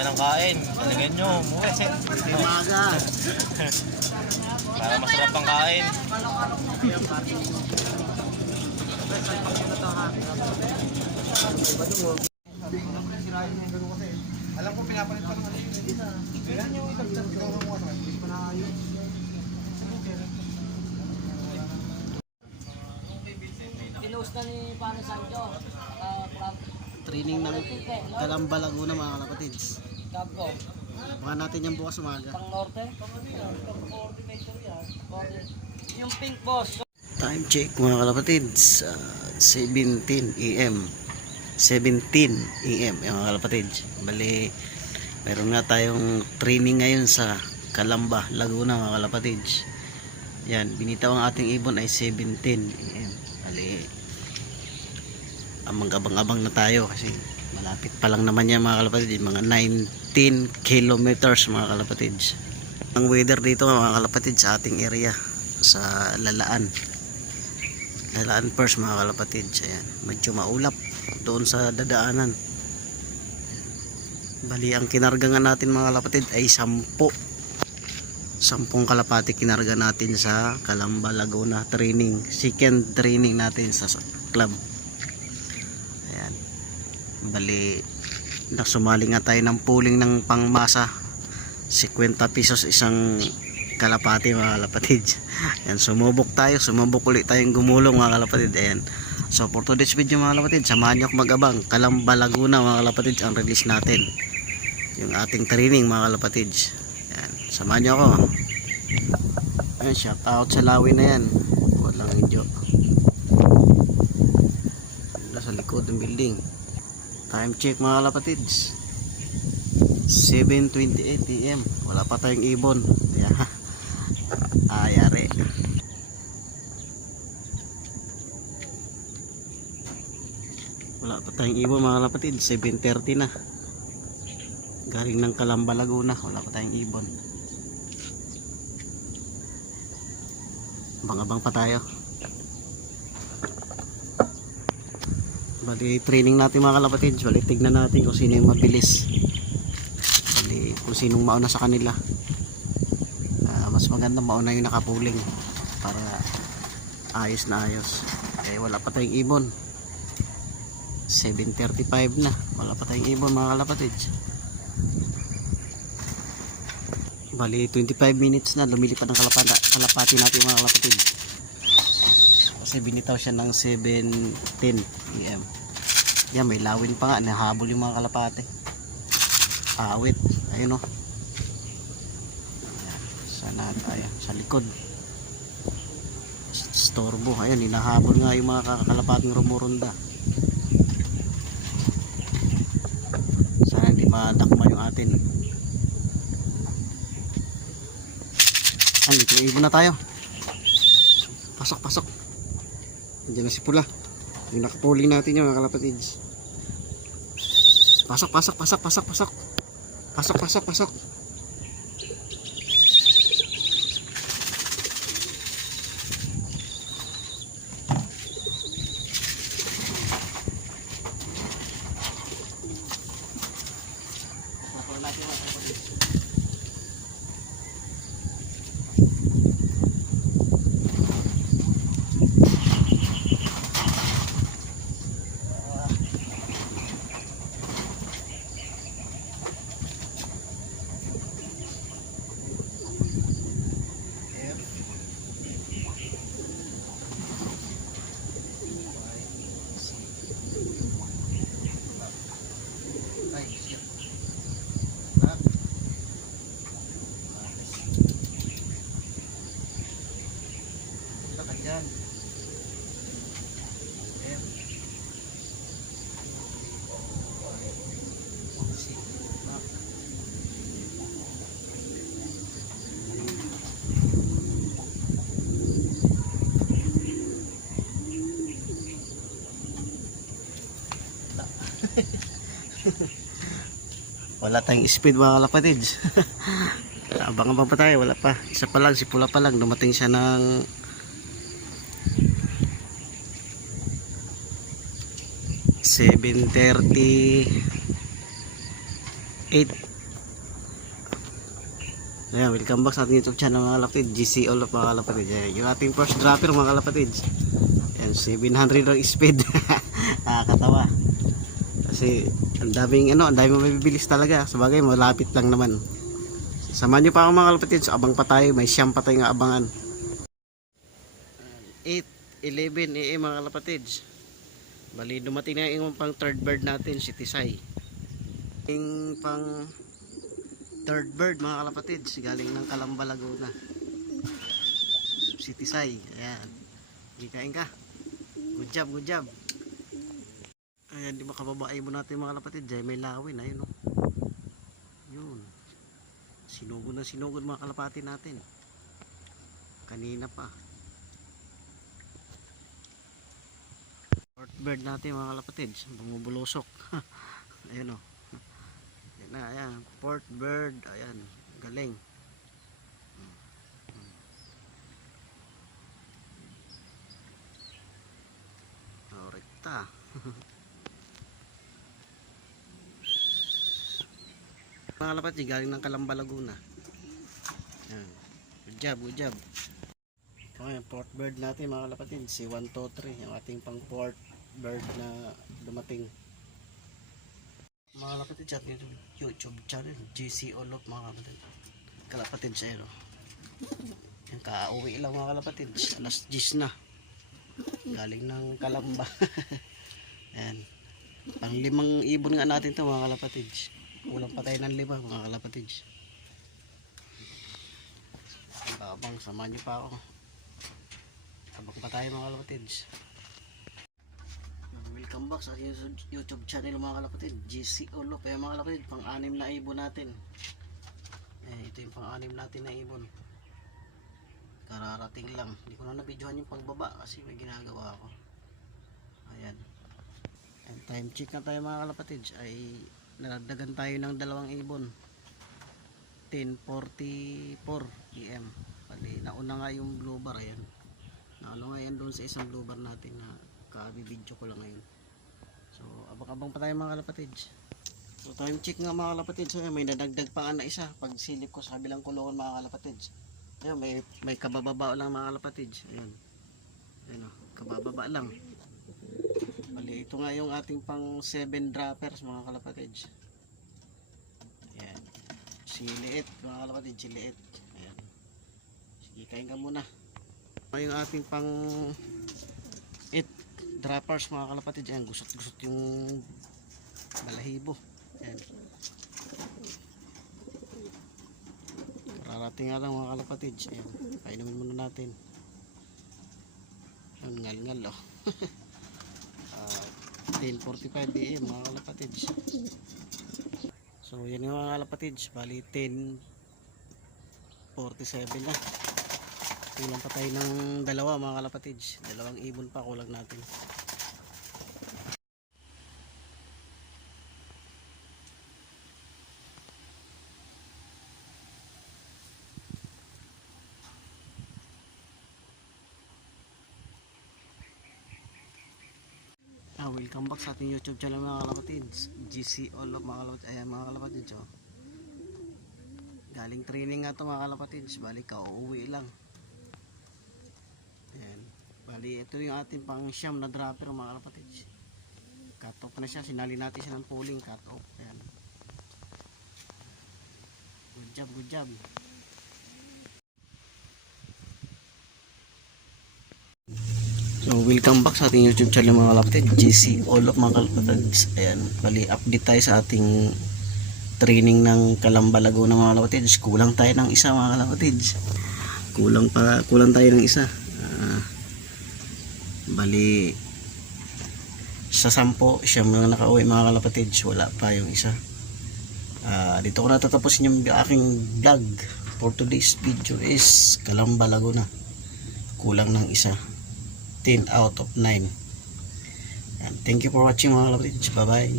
kami ng kain. Galingan nyo, umuwi. Umaga. Para masarap ang kain. Alam ko pinapalit pa naman yun. Kailan yung itagdag ko mo sa hindi pa na ayun. Pinost na ni Paano Sancho. Training ng Calamba Laguna mga kalapatids. Gabgo. Baka natin yan bukas umaga. Pang norte. Yung pink boss. Time check mga kalapatids. 17 AM. 17 AM mga kalapatids. Bali, meron nga tayong training ngayon sa Calamba Laguna mga kalapatids. Yan, binitaw ang ating ibon ay 17 AM. Bali, abang-abang na tayo kasi malapit pa lang naman yan mga kalapatids. Mga 19 kilometers mga kalapatids. Ang weather dito mga kalapatids sa ating area sa Lalaan first mga kalapatids. Ayan, medyo maulap doon sa dadaanan. Bali ang kinarga nga natin mga kalapatid ay 10 kalapati kinarga natin sa Calamba Laguna training, second training natin sa club. Ayan, bali nasumali nga tayo ng pooling ng pangmasa, 50 pesos isang kalapati mga kalapatid. Ayan, sumubok ulit tayong gumulong mga kalapatid. Ayan, so for today's video mga kalapatid, samahan nyo ako mag-abang. Calamba Laguna mga kalapatid ang release natin, yung ating training mga kalapatid. Ayan, samahan nyo ako. Ayan, shout out sa lawi na yan, walang video sa likod ng building. Time check mga kalapatid, 7:28 PM. Wala pa tayong ibon. Ayan, ayari. Wala pa tayong ibon mga kalapatid. 7:30 na. Galing ng Calamba Laguna. Wala pa tayong ibon. Abang-abang pa tayo. Bali training natin mga kalapatid. Bali tignan natin kung sino yung mabilis. Bali kung sinong mauna sa kanila. Mas maganda mauna yung nakapuling para ayos na ayos. Eh wala pa tayong ibon. 7:35 na, wala pa tayong ibon mga kalapatid. Bali 25 minutes na lumilipad ng kalapati natin mga kalapatid, kasi binitaw siya ng 7:10 AM. Yan, may lawin pa nga, nahabol yung mga kalapati. Awit, ayun o. Sana tayo sa likod, storbo. Ayun, hinahabol nga yung mga kalapating rumurunda. Sana hindi madakma yung atin. Ay, dito ibon na tayo. Pasok. Diyan na si Pula. Yung nakapuling natin yung mga kalapatids. Pasok. Wala tayong speed mga kalapatids. Abang-abang pa tayo, wala pa. Isa pa lang, si Pula pa lang. Dumating siya ng 7:38 Ayan, welcome back sa ating YouTube channel mga kalapatid. GC all of mga kalapatid. Ayan, yung ating first dropper mga kalapatid. Ayan, 700 ang speed. Nakakatawa. Kasi ang daming mabibilis talaga. Sabagay, malapit lang naman. Samahan nyo pa ako mga kalapatid. So, abang pa tayo. May siyam pa tayong abangan. 8:11 AM mga kalapatid. Bali, dumating na yung pang third bird natin, si Tisay. Yung pang third bird mga kalapatid, galing ng Calamba, Laguna. Si Tisay. Ayan. Gikain ka. Good job, good job. Ayan, di makababae mo natin mga kalapatid. Diyan may lawin. Ayun o. Yun. Sinugod mga kalapati natin. Kanina pa. Fourth bird natin mga kalapatid. Bumubulosok. Ayan o. Ayan na, ayan. Fourth bird. Ayan. Galing. Oh, rekta. Mga kalapatid, galing ng Calamba, Laguna. Ayan. Good job, good job. Okay, fourth bird natin mga kalapatid, si 123, yung ating pang fourth bird na dumating. Mga kalapatid, sa ating YouTube channel, GC Olop mga kalapatid sa ero. Yung kauwi lang mga kalapatid, alas 10 na. Galing ng Calamba. Ayan. Pang 5 ibon nga natin to mga kalapatid. Kulang pa tayo ng 5 mga kalapatid. Abang, samahan nyo pa ako. Abang pa tayo mga kalapatid. Welcome back sa YouTube channel mga kalapatid, GC Olop. Kaya mga kalapatid, pang 6 na ibon natin. Ito yung pang 6 natin na ibon. Kararating lang. Hindi ko na nabidyohan yung pagbaba kasi may ginagawa ako. Ayan. And time check na tayo mga kalapatid. Ay naragdagan tayo ng 2 ibon. 10:44 AM. Bali, nauna nga yung blue bar. Ayan. Nauna nga yan doon sa isang blue bar natin na kabibidyo ko lang ngayon. So abang-abang pa tayo mga kalapatid. So time check nga mga kalapatid. So may nadagdag pa nga na isa pag silip ko sa kabilang kulungan mga kalapatid. Ayan, may kabababa lang mga kalapatid. Ayan. Ayan o, kabababa lang. Bali, ito nga yung ating pang 7 droppers mga kalapatid. Ayan. Si liit mga kalapatid, si liit. Ayan. Sige, kain ka muna. Ito yung ating pang 8 droppers mga kalapatid. Ayan, gusot-gusot yung balahibo. Ayan. Kararating nga lang mga kalapatid. Ayan, painumin muna natin. Ang ngal-ngal oh. 10:45 AM mga kalapatid. So yan yung mga kalapatid. Bali 10:47 na. Kulang pa tayo ng 2 mga kalapatid. 2 ibon pa kulang natin. Welcome back sa ating YouTube channel mga kalapatid, GC Olop mga kalapatid. Ayan mga kalapatid, oh. Galing training nga ito mga kalapatid. Bali kauwi lang. Ayan. Bali ito yung ating pang siyam na dropper mga kalapatid. Cut off na siya. Sinali natin siya ng pulling cut off. Ayan. Good job, good job. So welcome back sa ating YouTube channel mga kalapatid, GC Olop mga kalapatid. Ayan, bali update tayo sa ating training ng Calamba, Laguna mga kalapatid. Kulang tayo ng isa mga kalapatid. Kulang tayo ng isa. Bali sa 10 siya mga nakauwi mga kalapatid. Wala pa yung isa. Dito ko natatapusin yung aking vlog for today's video is Calamba, Laguna. Kulang ng isa. 10 out of 9. And thank you for watching mga kalapatid. Bye bye.